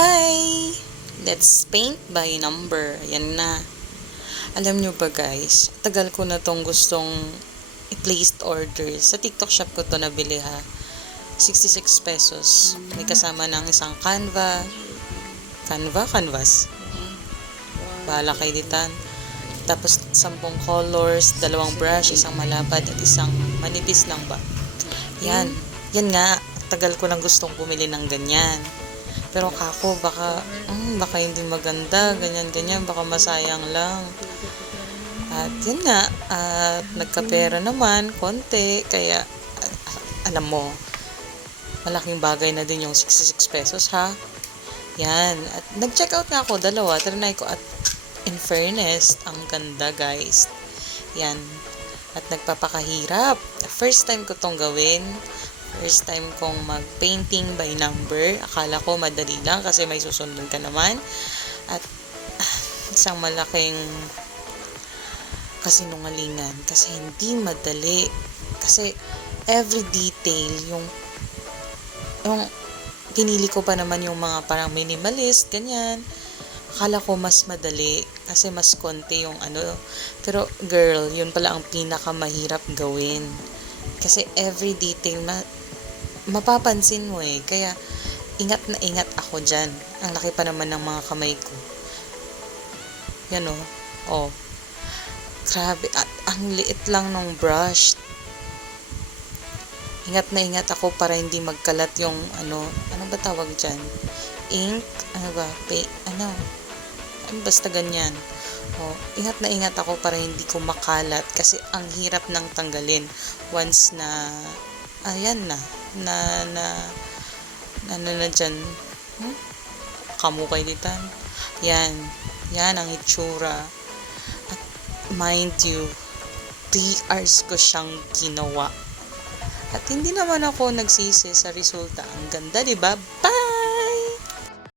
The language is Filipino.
Hi! Let's paint by number. Yan na. Alam nyo ba guys, tagal ko na tong gustong i-placed order. Sa TikTok shop ko to nabili ha. 66 pesos. May kasama ng isang canvas. Bahala kay ditan. Tapos 10 colors, 2 brush, isang malapad at isang manipis lang ba. Yan. Yan nga. Tagal ko lang gustong bumili ng ganyan. Pero kako, baka hindi maganda, ganyan, baka masayang lang. At yun nga, at nagkapera naman, konti, kaya, alam mo, malaking bagay na din yung 66 pesos ha. Yan, at nag-check out nga ako, dalawa, trinay ko, at in fairness, ang ganda guys. Yan, at nagpapakahirap. First time ko tong gawin. First time kong mag-painting by number. Akala ko madali lang kasi may susundon ka naman. At isang malaking kasinungalingan. Kasi hindi madali. Kasi every detail, yung pinili ko pa naman yung mga parang minimalist, ganyan. Akala ko mas madali kasi mas konti yung ano. Pero girl, yun pala ang pinakamahirap gawin. Kasi every detail mapapansin mo eh. Kaya, ingat na ingat ako dyan. Ang laki pa naman ng mga kamay ko. Yan o. Oh. Grabe. At ang liit lang ng brush. Ingat na ingat ako para hindi magkalat yung ano ba tawag dyan? Ink? Ano ba? Basta ganyan. Oh, ingat na ingat ako para hindi ko makalat kasi ang hirap nang tanggalin once na ayan na dyan kamukay ditan. Yan ang itsura. At mind you, 3 hours ko siyang ginawa at hindi naman ako nagsisi sa resulta. Ang ganda, diba? Bye!